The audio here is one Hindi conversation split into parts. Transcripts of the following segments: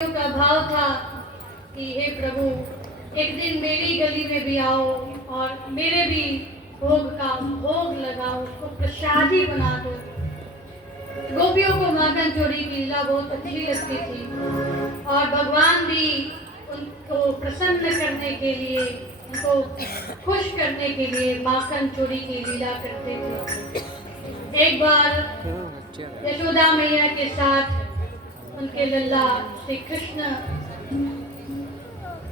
का भाव था कि हे प्रभु, एक दिन मेरी गली में भी आओ और मेरे भी भोग का भोग लगाओ, उसको प्रसादी बना दो। गोपियों को माखन चोरी की लीला बहुत अच्छी लगती थी और भगवान भी उनको प्रसन्न करने के लिए, उनको खुश करने के लिए माखन चोरी की लीला करते थे। एक बार यशोदा मैया के साथ उनके लल्ला श्री कृष्ण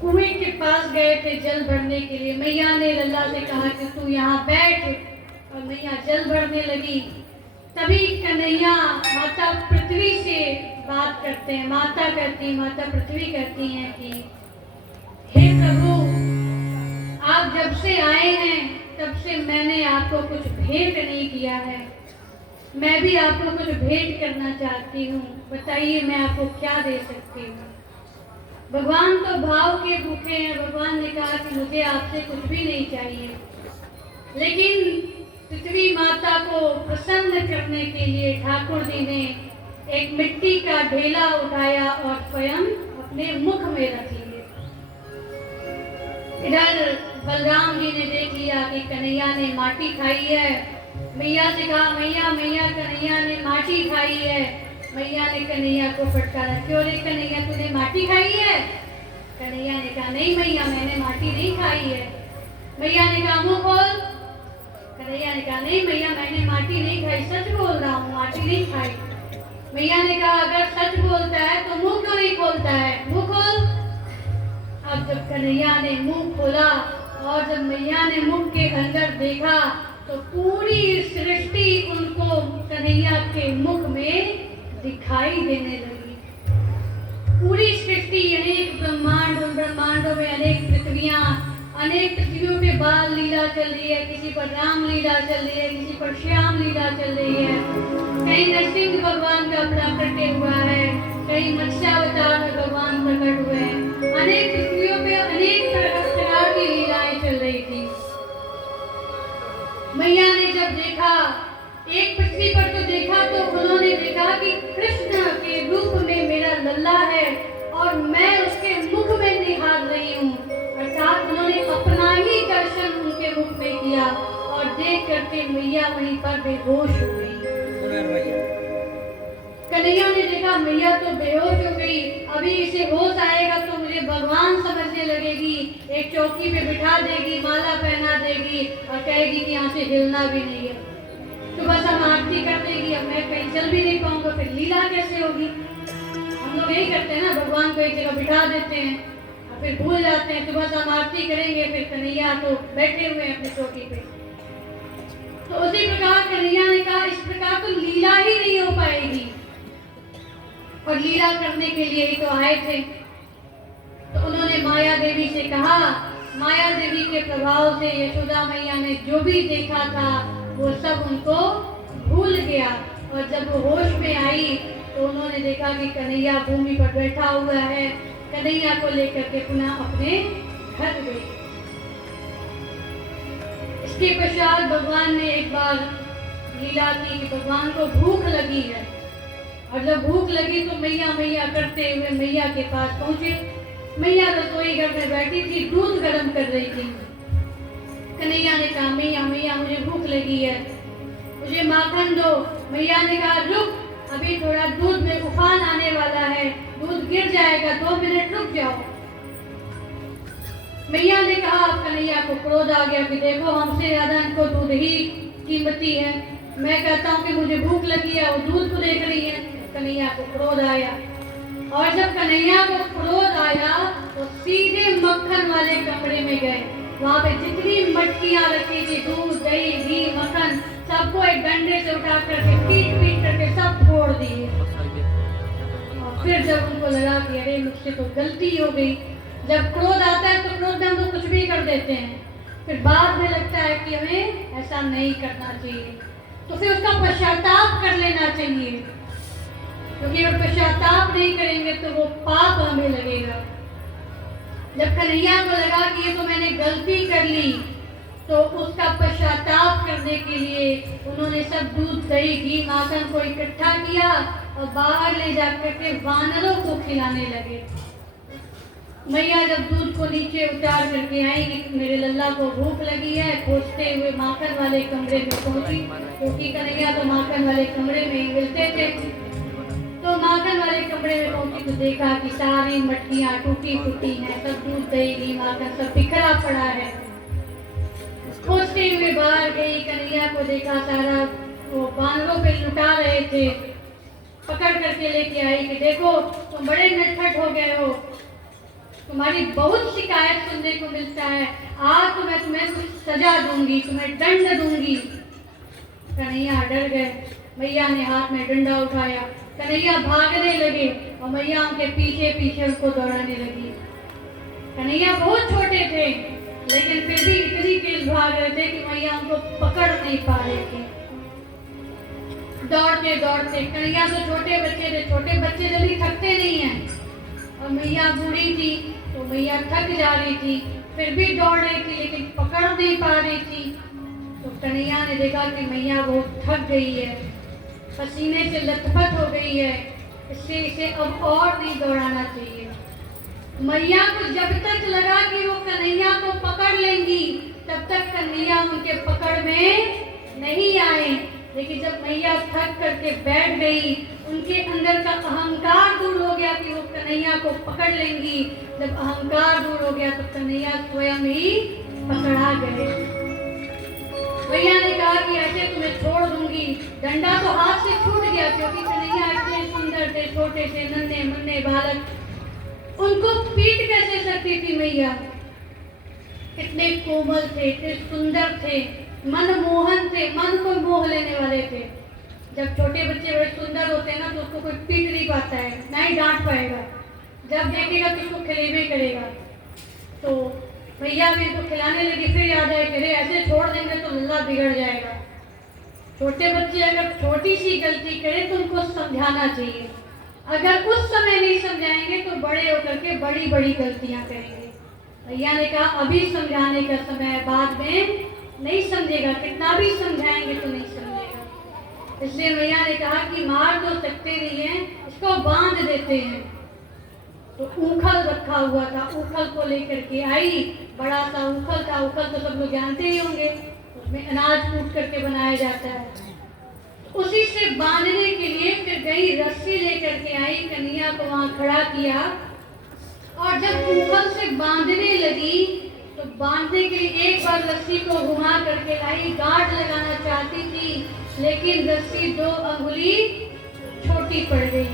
कुएं के पास गए थे जल भरने के लिए। मैया ने लल्ला से कहा कि तू यहाँ बैठ, और मैया जल भरने लगी। तभी कन्हैया माता पृथ्वी से बात करते हैं। माता पृथ्वी कहती हैं कि हे प्रभु, आप जब से आए हैं तब से मैंने आपको कुछ भेंट नहीं किया है। मैं भी आपको कुछ भेंट करना चाहती हूँ, बताइए मैं आपको क्या दे सकती हूँ। भगवान तो भाव के भूखे हैं। भगवान ने कहा कि मुझे आपसे कुछ भी नहीं चाहिए, लेकिन पृथ्वी माता को प्रसन्न करने के लिए ठाकुर जी ने एक मिट्टी का ढेला उठाया और स्वयं अपने मुख में रख लिए। इधर बलराम जी ने देख लिया कि कन्हैया ने माटी खाई है। मैया से कहा, मैया मैया कन्हैया ने माटी खाई है। मैया ने कन्हैया को फटकारा, क्यों रे कन्हैया, तूने माटी खाई है? कन्हैया ने कहा, नहीं मैया, मैंने माटी नहीं खाई है। मैया ने कहा, मुंह खोल। कन्हैया ने कहा, नहीं मैया, मैंने माटी नहीं खाई, सच बोल रहा हूँ, माटी नहीं खाई। मैया ने कहा, अगर सच बोलता है तो मुंह क्यों नहीं खोलता है, मुंह खोल। अब जब कन्हैया ने मुंह खोला और जब मैया ने मुंह के अंदर देखा तो पूरी सृष्टि उनको कन्हैया के मुख में दिखाई देने लगी। पूरी सृष्टि, अनेक ब्रह्मांड, उन ब्रह्मांडों में अनेक पृथ्वियां, अनेक पृथ्वियों के बाद लीला चल रही है। किसी पर राम लीला चल रही है, किसी पर श्याम लीला चल रही है, कहीं नरसिंह भगवान का प्राकट्य हुआ है, कहीं मत्स्यावतार में भगवान प्रकट हुए हैं। अनेक पृथ्वियों पे अनेक प्रकार की लीलाएं चल रही थी। मैया ने जब देखा, एक पृथ्वी पर तो देखा तो उन्होंने देखा कि कृष्ण के रूप में मेरा लल्ला है और मैं उसके मुख में निहार रही हूँ। अर्थात उन्होंने अपना ही दर्शन उनके मुख में किया और देख करके मैया वहीं पर बेहोश हो गई। कन्हैया ने देखा मैया तो बेहोश हो गई, अभी इसे होश आएगा तो मुझे भगवान समझने लगेगी, एक चौकी पे बिठा देगी, माला पहना देगी और कहेगी कि यहाँ से हिलना भी नहीं है। तो बस हम आरती कर देगी, अब मैं कहीं चल भी नहीं पाऊंगा, फिर लीला कैसे होगी। हम लोग यही करते हैं ना, भगवान को एक जगह बिठा देते हैं और फिर भूल जाते हैं। तो बस हम आरती करेंगे, फिर कन्हैया तो बैठे हुए हैं अपनी चौकी पे। तो उसी प्रकार कन्हैया ने कहा, इस प्रकार तो लीला ही नहीं हो पाएगी, और लीला करने के लिए ही तो आए थे। तो उन्होंने माया देवी से कहा। माया देवी के प्रभाव से यशोदा मैया ने जो भी देखा था वो सब उनको भूल गया, और जब वो होश में आई तो उन्होंने देखा कि कन्हैया भूमि पर बैठा हुआ है। कन्हैया को लेकर के पुनः अपने घर गए। इसके पश्चात भगवान ने एक बार लीला की कि भगवान को भूख लगी है, और जब भूख लगी तो मैया मैया करते हुए मैया के पास पहुंचे। मैया रसोई घर में बैठी थी, दूध गर्म कर रही थी। कन्हैया ने कहा, मैया मैया मुझे भूख लगी है, मुझे माखन दो। मैया ने कहा, रुक, अभी थोड़ा दूध में उफान आने वाला है, दूध गिर जाएगा, 2 मिनट रुक जाओ। मैया ने कहा, अब कन्हैया को क्रोध आ गया कि देखो हमसे ज्यादा इनको दूध ही कीमती है। मैं कहता हूँ कि मुझे भूख लगी है, वो दूध को देख रही है। कन्हैया को क्रोध आया, और जब कन्हैया को क्रोध आया तो सीधे मक्खन वाले कमरे में गए। वहाँ पे जितनी मटकियाँ रखी थी, दूध, दही, घी, मक्खन, सबको एक डंडे से उठा करके पीट करके सब फोड़ दिए। और फिर जब उनको लगा कि अरे मुझसे तो गलती हो गई, जब क्रोध आता है तो क्रोध में हम तो कुछ भी कर देते हैं, फिर बाद में लगता है कि हमें ऐसा नहीं करना चाहिए, तो फिर उसका पश्चाताप कर लेना चाहिए, क्योंकि अगर पश्चाताप नहीं करेंगे तो वो पाप हमें लगेगा। जब कन्हैया को लगा कि ये तो मैंने गलती कर ली, तो उसका पश्चाताप करने के लिए उन्होंने सब दूध, दही, घी, माखन को इकट्ठा किया और बाहर ले जाकर के वानरों को खिलाने लगे। मैया जब दूध को नीचे उतार करके आई कि मेरे लल्ला को भूख लगी है, खोजते हुए माखन वाले कमरे में पहुंची, क्योंकि कन्हैया तो माखन वाले कमरे में ही मिलते थे। तो माखन वाले कमरे में पहुंची तो देखा कि सारी मटकियां टूटी फूटी हैं, सब दूध दही घी माखन सब बिखरा पड़ा है। खोजते हुए बाहर गई, कन्हैया को देखा सारा वो बानरों पे लुटा रहे थे, पकड़ करके लेके आई कि देखो तुम बड़े नटखट हो गए हो, तुम्हारी बहुत शिकायत सुनने को मिलता है, आज तो मैं तुम्हें कुछ सजा दूंगी, तुम्हें दंड दूंगी। कन्हैया डर गए, मैया ने हाथ में डंडा उठाया, कन्हैया भागने लगे और मैया उनके पीछे पीछे उनको दौड़ाने लगी। कन्हैया बहुत छोटे थे लेकिन फिर भी इतनी तेज भाग रहे थे कि मैया उनको पकड़ नहीं पा रहे थे। दौड़ते दौड़ते, कन्हैया तो छोटे बच्चे थे, छोटे बच्चे जल्दी थकते नहीं हैं, और मैया बूढ़ी थी तो मैया थक जा रही थी, फिर भी दौड़ रही थी लेकिन पकड़ नहीं पा रही थी। तो कन्हैया ने देखा कि मैया बहुत थक गई है, पसीने से लथपथ हो गई है, इसलिए इसे अब और नहीं दौड़ाना चाहिए। मैया को जब तक लगा कि वो कन्हैया को पकड़ लेंगी तब तक कन्हैया उनके पकड़ में नहीं आए, लेकिन जब मैया थक करके बैठ गई, उनके अंदर का अहंकार दूर हो गया कि वो कन्हैया को पकड़ लेंगी। जब अहंकार दूर हो गया तो कन्हैया स्वयं ही पकड़ा गए। मैया ने कहा कि ऐसे तुम्हें छोड़ दूंगी, डंडा तो हाथ से छूट गया क्योंकि कन्हैया इतने सुंदर थे, छोटे से नन्हे मुन्ने बालक, उनको पीट कैसे सकती थी मैया। कितने कोमल थे, इतने सुंदर थे, मनमोहन थे, मन को मोह लेने वाले थे। जब छोटे बच्चे बड़े सुंदर होते हैं ना तो उसको कोई पीट नहीं पाता है, ना ही डांट पाएगा, जब देखेगा तो उसको खिलेवे करेगा। तो भैया भी तो खिलाने लगी, फिर याद आए कि ऐसे छोड़ देंगे तो लल्ला बिगड़ जाएगा। छोटे बच्चे अगर छोटी सी गलती करें तो उनको समझाना चाहिए, अगर उस समय नहीं समझाएंगे तो बड़े होकर के बड़ी बड़ी गलतियां करेंगे। भैया ने कहा अभी समझाने का समय, बाद में नहीं समझेगा, कितना भी समझाएंगे तो नहीं समझेगा। इसलिए भैया ने कहा कि मार तो सकते नहीं है, इसको बांध देते हैं। तो ऊखल रखा हुआ था, ऊखल को लेकर के आई, बड़ा सा ऊखल था, ऊखल तो सब लोग जानते ही होंगे, उसमें अनाज कूट करके बनाया जाता है। उसी से बांधने के लिए फिर गई, रस्सी लेकर के आई, कन्हैया को वहां खड़ा किया, और जब ऊखल से बांधने लगी तो बांधने के लिए एक बार रस्सी को घुमा करके लाई, गांठ लगाना चाहती थी, लेकिन रस्सी 2 अंगुली छोटी पड़ गई।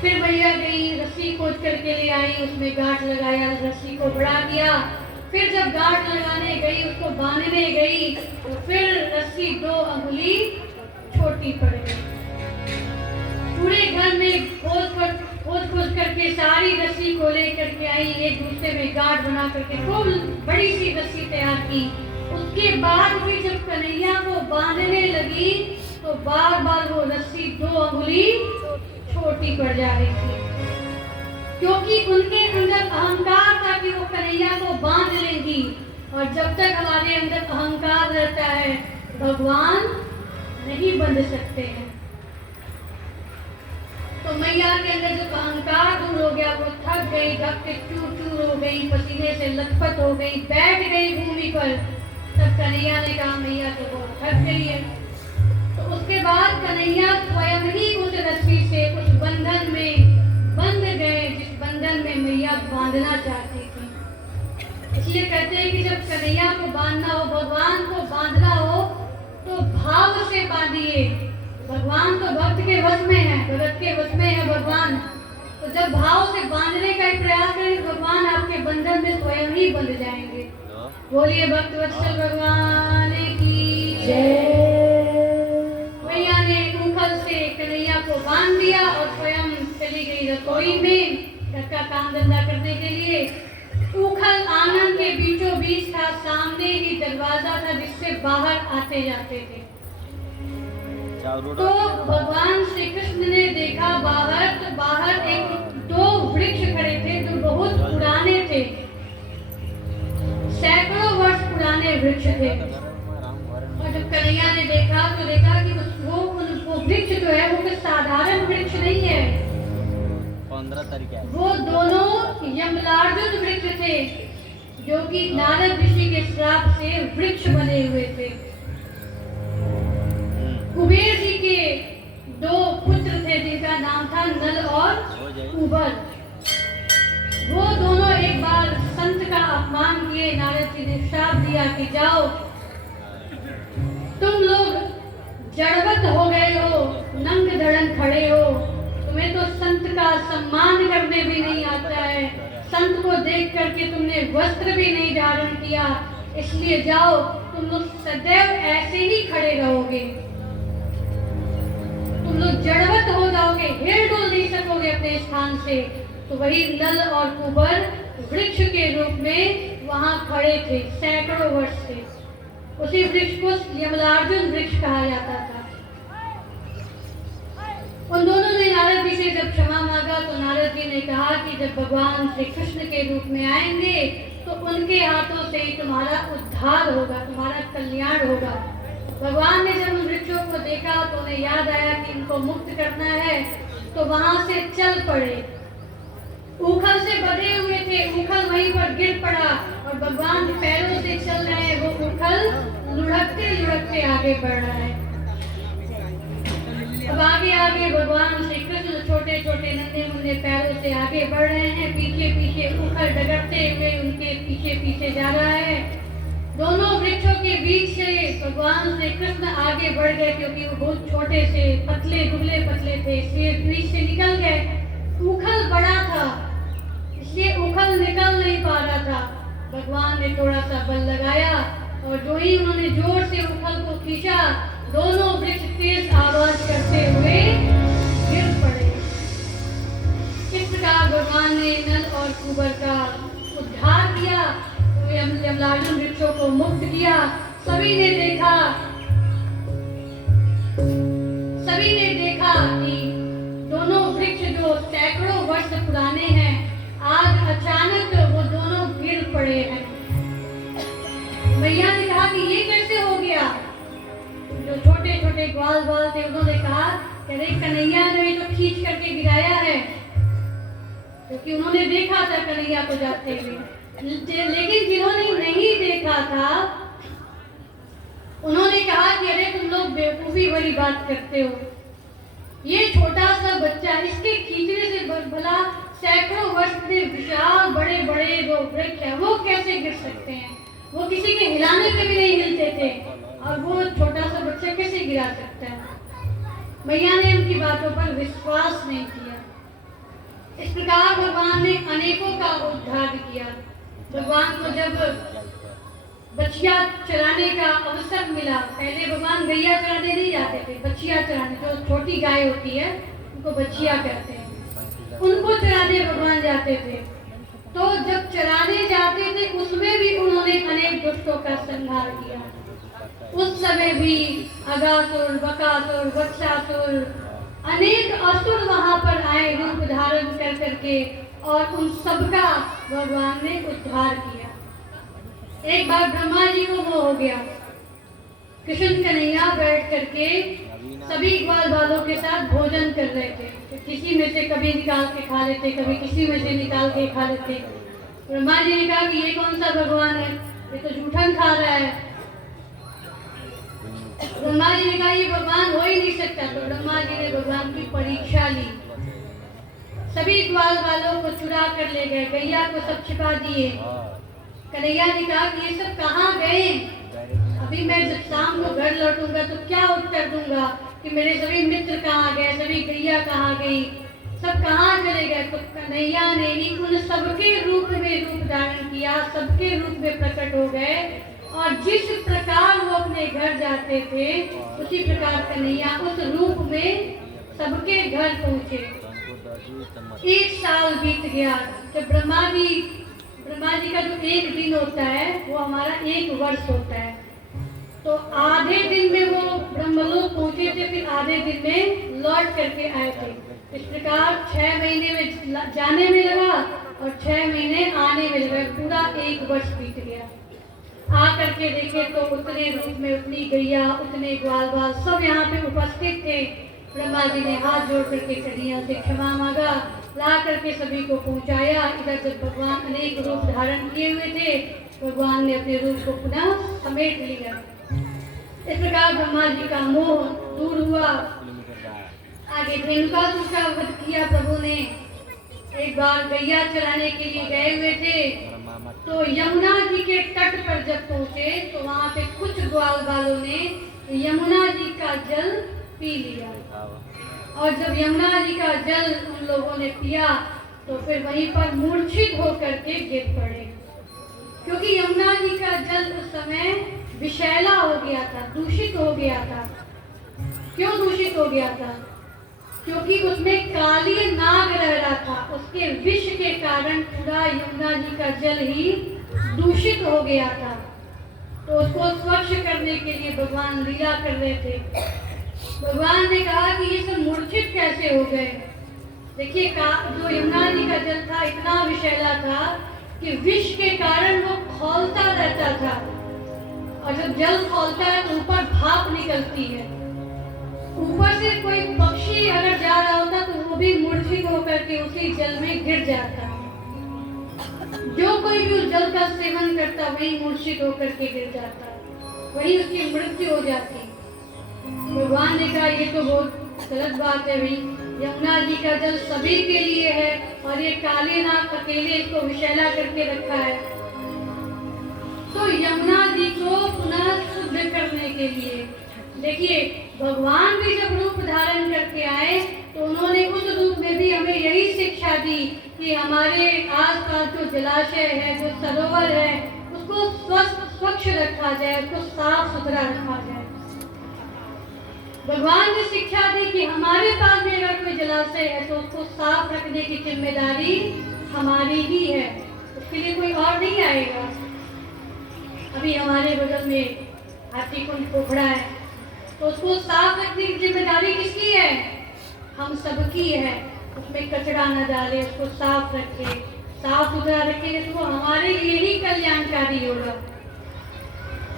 फिर भैया गई, रस्सी खोज करके ले आई, उसमें गांठ लगाया, रस्सी को बढ़ा दिया। फिर जब गांठ लगाने गई, उसको बांधने गई तो फिर रस्सी 2 अंगुली छोटी पड़ गई। पूरे घर में खोज करके सारी रस्सी को लेकर के आई, एक दूसरे में गांठ बना करके खूब बड़ी सी रस्सी तैयार की। उसके बाद भी जब कन्हैया को बांधने लगी तो बार बार वो रस्सी 2 अंगुली छोटी पड़ जा रही थी, क्योंकि उनके अंदर अहंकार था कि वो कन्हैया को बांध लेंगी। और जब तक हमारे अंदर अहंकार रहता है भगवान नहीं बंध सकते हैं। तो मैया के अंदर जो अहंकार दूर हो गया, वो थक गई, थक के चूर चूर हो गई, पसीने से लथपथ हो गई, बैठ गई भूमि पर। तब कन्हैया ने कहा मैया तो बहुत थक गई है। तो उसके बाद कन्हैया स्वयं ही उस रस्सी से उस बंधन में बंध गए, जिस बंधन में मैया बांधना चाहती थी। इसलिए कहते हैं कि जब कन्हैया को बांधना हो, भगवान को बांधना हो तो भाव से बांधिए। भगवान तो भक्त के वश में है, भगत के वश में है भगवान। तो जब भाव से बांधने का प्रयास करें, भगवान आपके बंधन में स्वयं ही बंध जाएंगे। बोलिए भक्त वत्सल भगवान की जय। मैया ने ऊखल से कन्हैया को बांध दिया और स्वयं चली गई रसोई में घर का काम धंधा करने के लिए। ऊखल आंगन के बीचों बीच था, सामने ही दरवाजा था जिससे बाहर आते जाते थे। तो भगवान श्री कृष्ण ने देखा बाहर, तो बाहर 2 वृक्ष खड़े थे जो बहुत पुराने थे, सैकड़ों वर्ष पुराने वृक्ष थे। और जब कन्हैया ने देखा तो देखा कि वो वृक्ष जो है वो कोई साधारण वो दोनों यमलार्जुन वृक्ष थे जो कि नारद ऋषि के श्राप से वृक्ष बने हुए थे। कुबेर जी के दो पुत्र थे जिनका नाम था नल और कुबर। वो दोनों एक बार संत का अपमान किए। नारद जी ने श्राप दिया कि जाओ, तुम लोग जड़वत हो गए हो, नंग धड़न खड़े हो, तुम्हें तो संत का सम्मान करने भी नहीं आता है, संत को देख करके तुमने वस्त्र भी नहीं धारण किया, इसलिए जाओ, तुम लोग सदैव ऐसे ही खड़े रहोगे, तुम लोग जड़वत हो जाओगे, हिल डुल नहीं सकोगे अपने स्थान से। तो वही नल और कुबर वृक्ष के रूप में वहां खड़े थे सैकड़ों वर्ष से। उसी वृक्ष को यमलार्जुन वृक्ष कहा जाता था। उन दोनों ने नारद जी से जब क्षमा मांगा तो नारद जी ने कहा कि जब भगवान श्री कृष्ण के रूप में आएंगे तो उनके हाथों से ही तुम्हारा उद्धार होगा, तुम्हारा कल्याण होगा। भगवान ने जब उन वृक्षों को देखा तो उन्हें याद आया कि इनको मुक्त करना है, तो वहां से चल पड़े। उखल से बंधे हुए थे, उखल वहीं पर गिर पड़ा और भगवान पैरों से चल रहे हैं, वो उखल लुढ़कते लुढ़कते आगे बढ़ रहा है। अब आगे आगे भगवान श्री कृष्ण छोटे छोटे नन्हे मुन्ने पैरों से आगे बढ़ रहे हैं, पीछे पीछे उखल डगरते हुए उनके पीछे पीछे जा रहा है। दोनों वृक्षों के बीच से भगवान श्री कृष्ण आगे बढ़ गए, क्योंकि वो बहुत छोटे से पतले दुबले पतले थे, इसलिए बीच से निकल गए। उखल बड़ा था इसलिए उखल निकल नहीं पा रहा था। भगवान ने थोड़ा सा बल लगाया और जो ही उन्होंने जोर से उखल को खींचा, दोनों वृक्ष तेज आवाज करते हुए गिर पड़े। इस प्रकार भगवान ने नल और कुबर का उद्धार किया, यमलार्जुन वृक्षों को मुक्त किया। सभी ने देखा कि दोनों वृक्ष जो सैकड़ों वर्ष पुराने हैं, आज अचानक वो दोनों गिर पड़े हैं। मैया ने कहा कि ये कैसे हो गया? जो छोटे छोटे ग्वाल बाल थे उन्होंने कहा कि अरे कन्हैया ने तो खींच करके गिराया है, क्योंकि उन्होंने देखा था कन्हैया को जाते हुए। लेकिन जिन्होंने नहीं देखा था उन्होंने कहा कि अरे तुम लोग बेवकूफी वाली बात करते हो, ये छोटा सा बच्चा, इसके खींचने से भला सैकड़ों वर्ष में विशाल बड़े बड़े जो वृक्ष है वो कैसे गिर सकते हैं? वो किसी के हिलाने पे भी नहीं हिलते थे, और वो छोटा सा बच्चा कैसे गिरा सकता है? मैया ने उनकी बातों पर विश्वास नहीं किया। इस प्रकार भगवान ने अनेकों का उद्धार किया। भगवान को जब बछिया चराने का अवसर मिला, पहले भगवान गैया चराने नहीं जाते थे, बछिया चराने, जो छोटी गाय होती है उनको बछिया कहते हैं, उनको चराने भगवान जाते थे। तो जब चराने जाते थे उसमें भी उन्होंने अनेक दुष्टों का संहार किया। उस समय भी अगासुर, बकासुर, वत्सासुर, अनेक असुर वहां पर आए रूप धारण कर करके, और उन सबका भगवान ने उद्धार किया। एक बार ब्रह्मा जी को वो हो गया, कृष्ण कन्हैया बैठ करके सभी ग्वाल बालों के साथ भोजन कर रहे थे, तो किसी में से कभी निकाल के खा लेते, कभी किसी में से निकाल के खा लेते। ब्रह्मा जी ने कहा कि ये कौन सा भगवान है, ये तो जूठन खा रहा है। ब्रह्मा जी ने कहा ये भगवान हो ही नहीं सकता। तो ब्रह्मा जी ने भगवान की परीक्षा ली, सभी ग्वाल बालों को चुरा कर ले गए, गैया को सब छिपा दिए। कन्हैया ने कहा कि ये सब कहाँ गए? अभी मैं जब शाम को घर लौटूंगा तो क्या उत्तर दूंगा कि मेरे सभी मित्र कहाँ गए, सभी गैया कहाँ गई, सब कहाँ चले गए? तो कन्हैया ने ही उन सबके रूप में रूप धारण किया, सबके रूप में प्रकट हो गए, और जिस प्रकार वो अपने घर जाते थे उसी प्रकार कन्हैया उस रूप में सबके घर पहुंचे। 1 साल बीत गया। जब ब्रह्मा जी का जो एक दिन होता है वो हमारा 1 वर्ष होता है, तो आधे दिन में वो ब्रह्मलोक पहुंचे थे, फिर आधे दिन में लौट करके आए थे। इस प्रकार 6 महीने में जाने में लगा और 6 महीने आने में लगा, पूरा 1 वर्ष बीत गया। आ करके देखे तो उतने रूप में उतनी गैया, उतने ग्वाल बाल सब यहाँ पे उपस्थित थे। ब्रह्मा जी ने हाथ जोड़ करके कन्हैया से क्षमा मांगा ला करके सभी को पहुंचाया। इधर जब भगवान अनेक रूप धारण किए हुए थे, भगवान ने अपने रूप को पुनः समेट लिया। इस प्रकार ब्रह्मा जी का मोह दूर हुआ। आगे धेनुकासुर का वध किया प्रभु ने। एक बार गैया चराने के लिए गए हुए थे, तो यमुना जी के तट पर जब पहुंचे तो वहां पे कुछ ग्वाल बालों ने यमुना जी का जल पी लिया, और जब यमुना जी का जल उन लोगों ने पिया तो फिर वहीं पर मूर्छित होकर के गिर पड़े, क्योंकि यमुना जी का जल उस समय विषैला हो गया था, दूषित हो गया था। क्यों दूषित हो गया था? क्योंकि उसमें काली नाग रह रहा था। उसके विष के कारण पूरा यमुना जी का जल ही दूषित हो गया था। तो उसको स्वच्छ करने के लिए भगवान लीला कर रहे थे। भगवान ने कहा कि ये सब मूर्छित कैसे हो गए। देखिए, जो यमुना जी का जल था इतना विषैला था कि विष के कारण वो खौलता रहता था, और जब जल खौलता है तो ऊपर भाप निकलती है। ऊपर से कोई पक्षी अगर जा रहा होता तो वो भी मूर्छित होकर के उसी जल में गिर जाता। जो कोई भी उस जल का सेवन करता वही मूर्छित होकर के गिर जाता, वही उसकी मृत्यु हो जाती। भगवान ने कहा ये तो बहुत गलत बात है भाई, यमुना जी का जल सभी के लिए है और ये काले नाग अकेले इसको विषैला करके रखा है। तो यमुना जी को पुनः शुद्ध करने के लिए, देखिए भगवान भी जब रूप धारण करके आए तो उन्होंने उस रूप में भी हमें यही शिक्षा दी कि हमारे आसपास जो जलाशय है, जो सरोवर है, उसको स्वच्छ रखा जाए, उसको साफ सुथरा रखा जाए। भगवान ने शिक्षा दी कि हमारे पास में अगर कोई जलाशय है तो उसको साफ रखने की जिम्मेदारी हमारी ही है, उसके लिए कोई और नहीं आएगा। अभी हमारे बगल में हाथीकुंड पोखरा है, तो उसको साफ रखने की जिम्मेदारी किसकी है? हम सबकी है। उसमें कचरा न डालें, उसको साफ रखें, साफ सुथरा रखेंगे तो वो हमारे लिए ही कल्याणकारी होगा।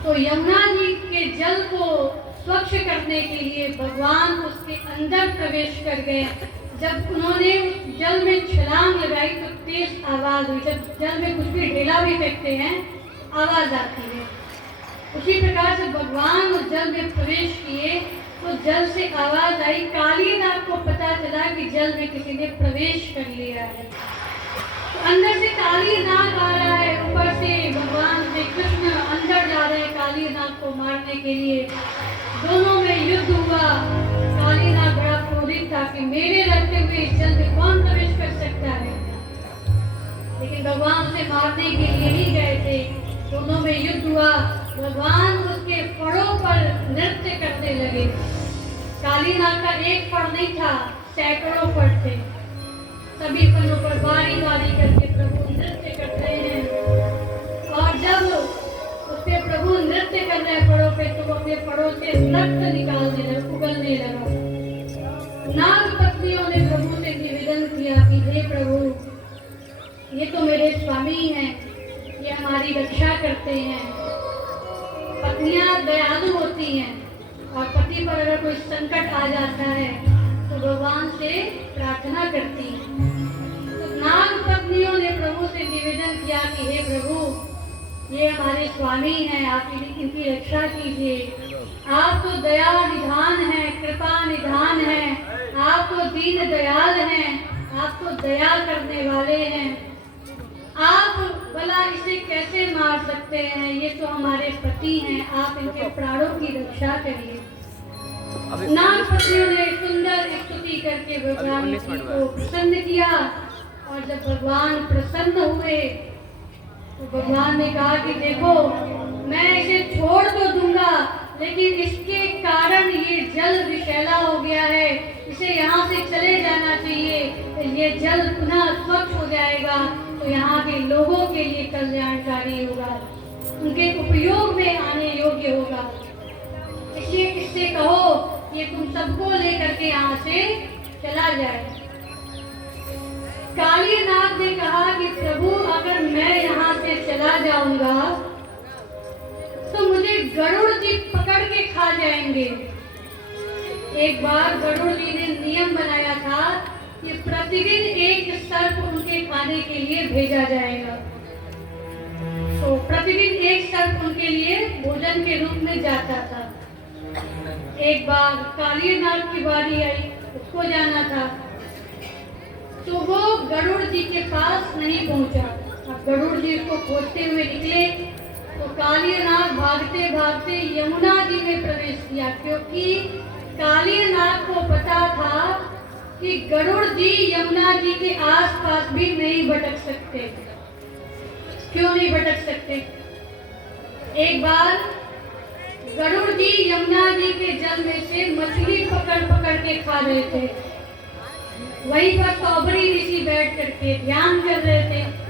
तो यमुना जी के जल को स्वच्छ करने के लिए भगवान उसके अंदर प्रवेश कर गए। जब उन्होंने उस जल में छलांग लगाई तो तेज आवाज हुई। जब जल में कुछ भी ढेला भी फेंकते हैं आवाज आती है, उसी प्रकार से भगवान उस जल में प्रवेश किए तो जल से आवाज आई। काली नाग को पता चला कि जल में किसी ने प्रवेश कर लिया है, तो अंदर से काली नाग आ रहा है, ऊपर से भगवान श्री कृष्ण अंदर जा रहे हैं काली नाग को मारने के लिए। दोनों में युद्ध हुआ। काली नाग बड़ा क्रोधित था कि मेरे रहते हुए इस जल में कौन प्रवेश कर सकता है, लेकिन भगवान उसे मारने के लिए ही गए थे। दोनों में युद्ध हुआ। भगवान उसके फड़ों पर नृत्य करने लगे। काली नाग का एक फड़ नहीं था, सैकड़ों फड़ थे। सभी फलों पर बारी बारी करके प्रभु नृत्य कर रहे हैं, और जब उस पे प्रभु नृत्य कर रहे हैं फड़ों पे, तो वो अपने फड़ों से रक्त निकालने लगा, उगलने लगा। नाग पत्नियों ने प्रभु से निवेदन किया कि हे प्रभु, ये तो मेरे स्वामी हैं, ये हमारी रक्षा करते हैं। पत्नियां दयालु होती हैं, और पति पर अगर कोई संकट आ जाता है तो भगवान से प्रार्थना करती हैं। तो नाग पत्नियों ने प्रभु से निवेदन किया कि हे प्रभु, ये हमारे स्वामी हैं, आप इनकी रक्षा कीजिए। आप तो दया निधान हैं, कृपा निधान हैं, आप तो दीन दयाल हैं, आप तो दया करने वाले हैं। आप भला इसे कैसे मार सकते हैं? ये तो हमारे पति हैं, आप इनके प्राणों की रक्षा करिए। नाग पत्नियों ने सुंदर स्तुति करके भगवान को प्रसन्न किया, और जब भगवान प्रसन्न हुए तो भगवान ने कहा कि देखो, मैं इसे छोड़ तो दूंगा, लेकिन इसके कारण ये जल विषैला हो गया है, इसे यहाँ से चले जाना चाहिए, तो ये जल पुनः स्वच्छ हो जाएगा, तो यहाँ के लोगों के लिए कल्याणकारी होगा, उनके उपयोग में आने योग्य होगा। इसलिए इससे कहो ये तुम सबको लेकर के यहाँ से चला जाए। काली नाग ने कहा कि प्रभु, अगर मैं यहाँ से चला जाऊंगा तो मुझे गरुड़ जी पकड़ के खा जाएंगे। एक बार गरुड़ जी ने नियम बनाया था कि प्रतिदिन एक सर्प उनके खाने के लिए भेजा जाएगा। तो प्रतिदिन एक सर्प उनके लिए भोजन के रूप में जाता था। एक बार कालीनाग की बारी आई, उसको जाना था, तो वो गरुड़ जी के पास नहीं पहुंचा। अब गरुड़ जी को खोजते हुए निकले तो कालीनाग भागते भागते यमुना जी में प्रवेश किया, क्योंकि कालीनाग को पता था कि गरुड़ जी यमुना जी के आसपास भी नहीं भटक सकते। क्यों नहीं भटक सकते? एक बार गरुड़ जी यमुना जी के जल में से मछली पकड़ पकड़ के खा रहे थे। वहीं पर सौबरी ऋषि बैठ करके ध्यान कर रहे थे।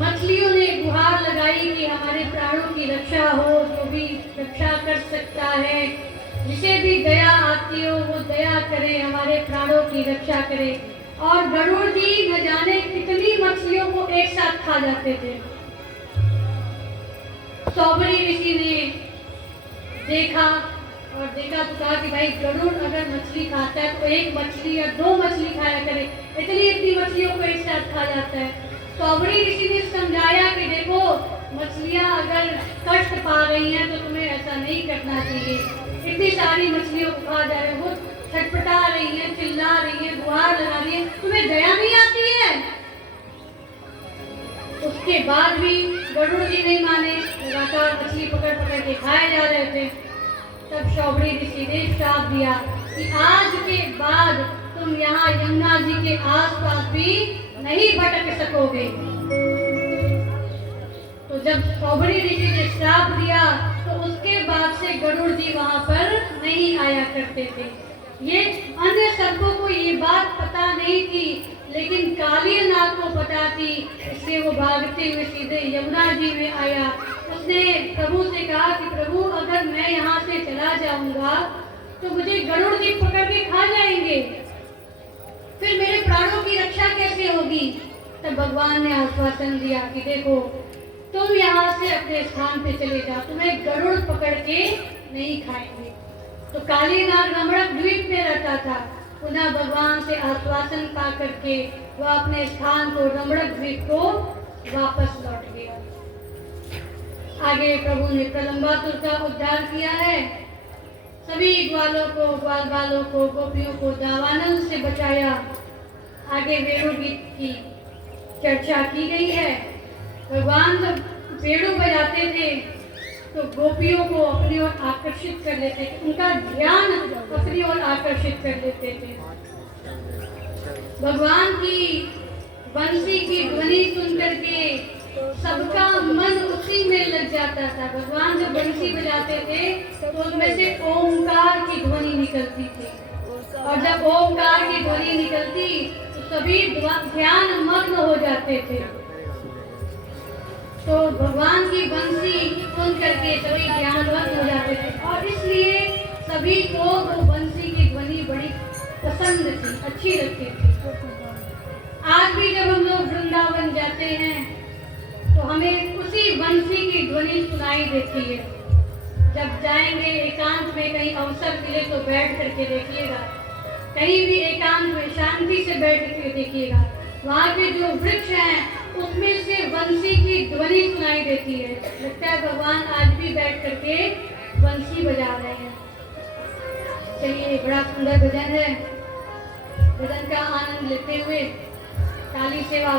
मछलियों ने गुहार लगाई कि हमारे प्राणों की रक्षा हो, जो भी रक्षा कर सकता है, जिसे भी दया आती हो वो दया करे, हमारे प्राणों की रक्षा करे। और गरुड़ जी न जाने कितनी मछलियों को एक साथ खा जाते थे। सौबरी ऋषि ने देखा और देखा तो कहा कि भाई गरुड़ अगर मछली खाता है तो एक मछली या दो मछली खाया करे, इतनी मछलियों को एक साथ खा जाता है। सौबरी ऋषि ने समझाया कि देखो, मछलियां अगर कष्ट पा रही हैं तो तुम्हें ऐसा नहीं करना चाहिए। इतनी सारी मछलियों को खा जा रहे हो, वो छटपटा रही है, चिल्ला रही है, गुहार लगा रही है, तुम्हें दया नहीं आती है? उसके बाद भी गरुड़ जी नहीं माने, लगातार मछली पकड़ पकड़ के खाए जा रहे थे। तब सौबरी ऋषि ने श्राप दिया कि आज के बाद तुम यहाँ यमुना जी के आसपास भी नहीं भटक सकोगे। तो जब सौबरी ऋषि ने श्राप दिया तो उसके बाद से गरुड़ जी वहां पर नहीं आया करते थे। ये अन्य सर्पों को ये बात पता नहीं थी, लेकिन कालीनाग को पता थी, इसलिए वो भागते हुए सीधे यमुना जी में आया। उसने प्रभु से कहा कि प्रभु, अगर मैं यहाँ से चला जाऊंगा तो मुझे गरुड़ जी पकड़ के खा जाएंगे, फिर मेरे प्राणों की रक्षा कैसे होगी? तब भगवान ने आश्वासन दिया कि देखो, तुम यहाँ से अपने स्थान पे चले जाओ, तुम्हें गरुड़ पकड़ के नहीं खाएंगे। तो कालीनाग रमणक द्वीप में रहता था। पुनः भगवान से आश्वासन पा करके वह अपने स्थान को, रमणक द्वीप को वापस लौट गया। आगे प्रभु ने प्रलंबासुर का उद्धार किया है, सभी ग्वालों को, ग्वाल बालों को, गोपियों को दावानल से बचाया। आगे वेणु गीत की चर्चा की गई है। भगवान जब वेणु बजाते थे तो गोपियों को अपनी ओर आकर्षित कर लेते थे, उनका ध्यान अपनी ओर आकर्षित कर लेते थे। भगवान की बंसी की ध्वनि सुन करके सबका मन उसी में लग जाता था। भगवान जब बंसी बजाते थे तो उनमें से ओमकार की ध्वनि निकलती थी, और जब ओमकार की ध्वनि निकलती तो सभी ध्यान मग्न हो जाते थे। तो भगवान की बंसी सुन करके सभी ध्यानवत हो जाते थे, और इसलिए सभी को वो बंसी की ध्वनि बड़ी पसंद थी, अच्छी लगती थी। आज भी जब हम लोग वृंदावन जाते हैं तो हमें उसी बंसी की ध्वनि सुनाई देती है। जब जाएंगे एकांत में, कहीं अवसर मिले तो बैठ करके देखिएगा, कहीं भी एकांत में शांति से बैठ करके देखिएगा, वहाँ के जो वृक्ष हैं उसमें से बंसी की ध्वनि सुनाई देती है। लगता है भगवान आज भी बैठ करके बंसी बजा रहे हैं। चलिए, बड़ा सुंदर भजन है, भजन का आनंद लेते हुए ताली सेवा